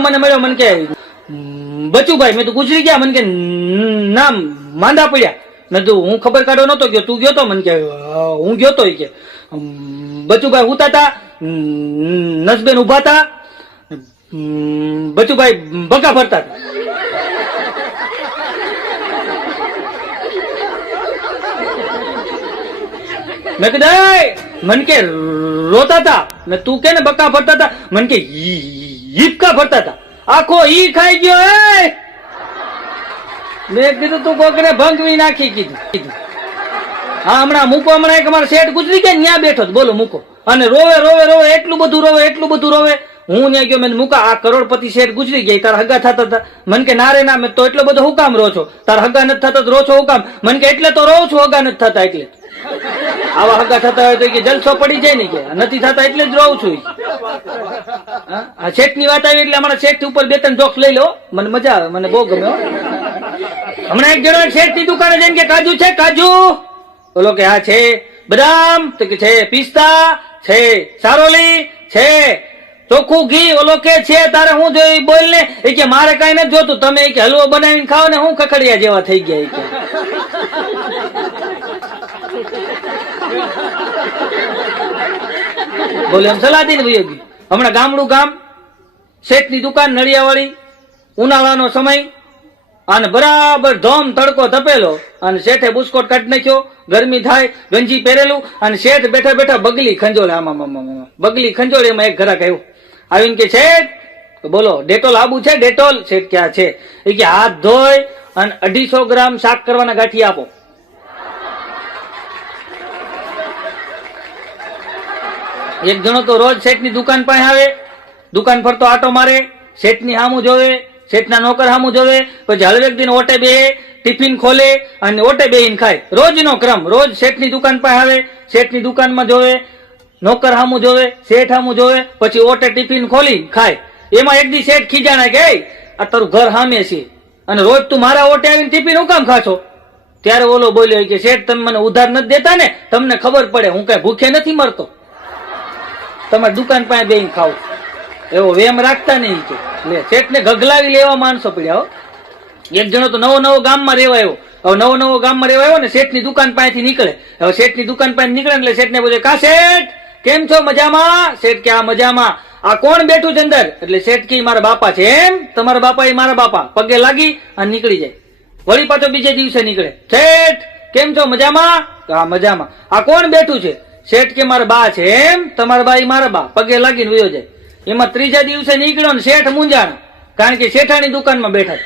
મને મળ્યો, મને કે બચુભાઈ. મેં તો ગુજરી ગયા. મને કે નામ માંદા પડ્યા. મેં તો હું ખબર કાઢો નતો ગયો, તું ગયો તો? મને કે હું ગયો તો. કે બચુભાઈ હુતા હતા, નસબેન ઉભા હતા, બચુભાઈ બકા ભરતા હતા. મેં કીધું મન કે રોતા હતા ને, તું કે ને બકા ભરતા હતા. મન કે હિપકા ભરતા હતા. આખો ઈ ખાઈ ગયો. મેં કીધું તું કોકને ભંગવી નાખી. કીધું હા હમણાં મૂકો. હમણાં એક અમારા શેઠ ગુજરી ગયા, ત્યાં બેઠો બોલો મૂકો. અને રોવે રોવે રોવે, એટલું બધું રોવે, એટલું બધું રોવે. હું ત્યાં ગયો, મેં મૂકા. આ કરોડપતિ શેઠ ગુજરી ગયા, તારા હગા થતા હતા. મન કે ના રે ના, મેં તો એટલો બધો હું કામ રો છો? તારા હગા નથી થતા રો છો હું કામ? મન કે એટલે તો રોવ છું, હગા નથી થતા એટલે. આવા હગા થતા હોય તો કે જલસો પડી જાય ને, કે નથી થતા એટલે જ રોવ છું. આ શેઠ ની વાત આવી એટલે અમારા શેઠ ઉપર બે ત્રણ જોક્સ લઈ લો, મને મજા આવે, મને બહુ ગમે. હમણાં એક જણો શેઠ ની દુકાને જઈને કે કાજુ છે? કાજુ? બોલો કે હા છે. બદામ? તો કે છે. પિસ્તા છે. સારોલી છે. ચોખ્ખું ઘી? ઓલો કે છે. તારે હું જોઈ બોલ ને. એ કે મારે કઈ નથી જોતું, તમે કે હલવો બનાવીને ખાઓ ને, હું કકડિયા જેવા થઈ ગયા. બોલે એમ સલાહ દઈને ભાઈ ગઈ. હમણાં ગામડું ગામ, શેઠ ની દુકાન નળિયાવાળી, ઉનાળાનો સમય, અને બરાબર ધોમ તડકો તપેલો, અને શેઠે બુસ્કોટ કાઢી નાખ્યો, ગરમી થાય, ગંજી પહેરેલું, અને શેઠ બેઠા બેઠા બગલી ખંજોળે. આમાં બગલી ખંજોળે. એમાં એક ઘરાક આવ્યું, આવીને કે શેઠ બોલો ડેટોલ આબુ છે? ડેટોલ? શેઠ ક્યાં છે? એ કે હાથ ધોઈ અને 250 ગ્રામ શાક કરવાના ગાંઠિયા આપો. એક જણો તો રોજ શેઠ ની દુકાન પાસે આવે, દુકાન ફરતો આટો મારે, શેઠ ની સામું જોવે, શેઠ ના નોકર સામું જોવે, પછી હળવેક દિન ઓટે બે, ટિફિન ખોલે અને ઓટે બેહીને ખાય. રોજ નો ક્રમ. રોજ શેઠ ની દુકાન પાસે આવે, શેઠ ની દુકાનમાં જોવે, નોકર સામું જોવે, શેઠ સામું જોવે, પછી ઓટે ટિફિન ખોલી ખાય. એમાં એક દી શેઠ ખીજાણા કે આ તારું ઘર સામે છે અને રોજ તું મારા ઓટે આવીને ટિફિન હું કામ ખાશો? ત્યારે ઓલો બોલ્યો કે શેઠ તમે મને ઉધાર નથી દેતા ને, તમને ખબર પડે હું કઈ ભૂખે નથી મરતો, તમારી દુકાન પાસે બેહીને ખાવ. એવો વેમ રાખતા નહીં કે લે. શેઠ ને ગગલાવી લેવા માણસો પડ્યા. એક જણો તો નવો નવો ગામમાં રહેવા આવ્યો. હવે નવો નવો ગામમાં રહેવા આવ્યો ને, શેઠ ની દુકાન પાસેથી નીકળે. હવે શેઠ ની દુકાન પાસે નીકળે એટલે શેઠ ને બોલે કા શેઠ કેમ છો? મજામાં? શેઠ કે આ મજામાં. આ કોણ બેઠું છે અંદર? એટલે શેઠ કે મારા બાપા છે. એમ? તમારા બાપા? એ મારા બાપા. પગે લાગી અને નીકળી જાય. વળી પાછો બીજે દિવસે નીકળે. શેઠ કેમ છો? મજામાં? હા મજામાં. આ કોણ બેઠું છે? શેઠ કે મારા બા છે. એમ? તમારા બા? એ મારા બા. પગે લાગીને વયો જાય. એમાં ત્રીજા દિવસે નીકળ્યો ને શેઠ મૂંઝાણા, કારણ કે શેઠાની દુકાનમાં બેઠા.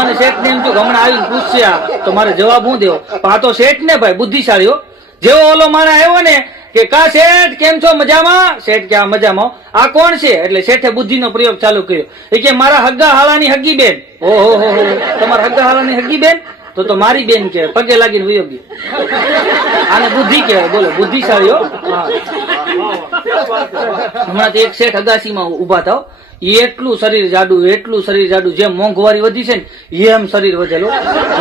અને શેઠ ને એમ થયું હમણાં આવીને પૂછશે તો મારે જવાબ હું દેવો. પણ આ તો શેઠ ને ભાઈ બુદ્ધિશાળીઓ. જેવો ઓલો માણસ આવ્યો ને કે કા શેઠ કેમ છો? મજામાં? શેઠ કે આ મજામાં. આ કોણ છે? એટલે શેઠે બુદ્ધિનો પ્રયોગ ચાલુ કર્યો. એ કે મારા હગ્ગા હાલાની હગ્ગી બેન. ઓહો, તમારા હગ્ગા હાલાની હગ્ગી બેન? તો મારી બેન કે પગે લાગીને વયો ગઈ. આને બુદ્ધિ કહેવાય. બોલો બુદ્ધિશાળીઓ. હમણાં તો એક શેઠ અગાસીમાં ઉભા થાવ, એટલું શરીર જાડું, એટલું શરીર જાડું, જેમ મોંઘવારી વધી છે ને એમ શરીર વધેલો.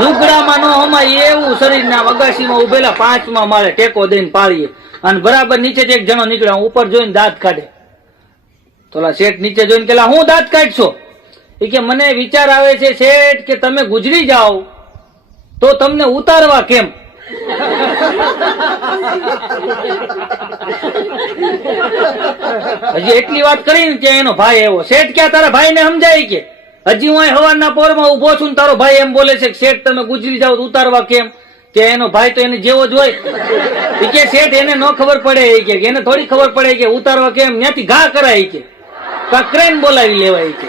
લુગડામાં નો હમાય એવું શરીર ના. અગાસીમાં ઉભેલા 5મા માળે ટેકો દઈને પાડીએ, અને બરાબર નીચે એક જણો નીકળ્યો, ઉપર જોઈને દાંત કાઢે. તો શેઠ નીચે જોઈને કેલા હું દાંત કાઢશો? એ કે મને વિચાર આવે છે શેઠ કે તમે ગુજરી જાઓ તો તમને ઉતારવા કેમ? હજી એટલી વાત કરીને ત્યાં એનો ભાઈ એવો. શેઠ ક્યાં તારા ભાઈ ને સમજાય કે હજી હું હવારના પોરમાં ઉભો છું ને તારો ભાઈ એમ બોલે છે કે શેઠ તમે ગુજરી જાઓ તો ઉતારવા કેમ? કે એનો ભાઈ તો એને જેવો જ હોય. કે શેઠ એને ન ખબર પડે કે એને થોડી ખબર પડે કે ઉતારવા કેમ? ત્યાંથી ઘા કરાય કે ક્રેન બોલાવી લેવાય કે.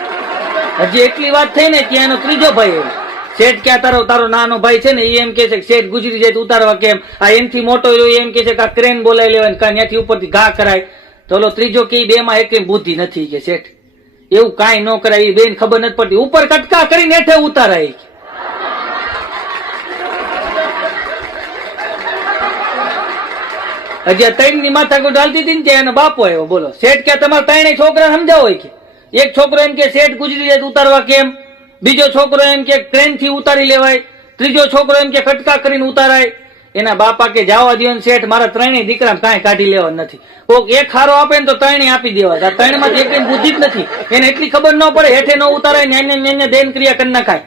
હજી એટલી વાત થઈ ને ત્યાં એનો ત્રીજો ભાઈ એવો. શેઠ ક્યાં તારો નાનો ભાઈ છે ને એ એમ કે છે કે શેઠ ગુજરી જાય તો ઉતારવા કેમ? આ એમથી મોટો એમ કે છે કે આ ક્રેન બોલાવી લેવાય, ત્યાંથી ઉપરથી ઘા કરાય. તો ત્રીજો કે બે માં એક બુદ્ધિ નથી કે શેઠ એવું કાંઈ ન કરાય. એ બેન ખબર નથી પડતી, ઉપર કટકા કરીને હેઠે ઉતારાય. હજી ત્રણ ની માથાકૂટ હાલતી હતી ને ત્યાં એનો બાપો આવ્યો. બોલો શેઠ ક્યાં તમારા ત્રણેય છોકરા સમજાવો કે એક છોકરો એમ કે શેઠ ગુજરી જાય તો ઉતારવા કેમ, બીજો છોકરો એમ કે ટ્રેન થી ઉતારી લેવાય, ત્રીજો છોકરો એમ કે કટકા કરીને ઉતારાય, એના બાપા કે જાવા દ્યો ને શેઠ, મારા ત્રણેય દીકરા કાંઈ કાઢી લેવા નથી. કોક એક હારો આપે ને તો ત્રણેય આપી દેવા. ત્રણ માંથી એક બુદ્ધિ જ નથી. એને એટલી ખબર ન પડે, હેઠે ન ઉતારાય ને દેન ક્રિયા કરી નાખાય.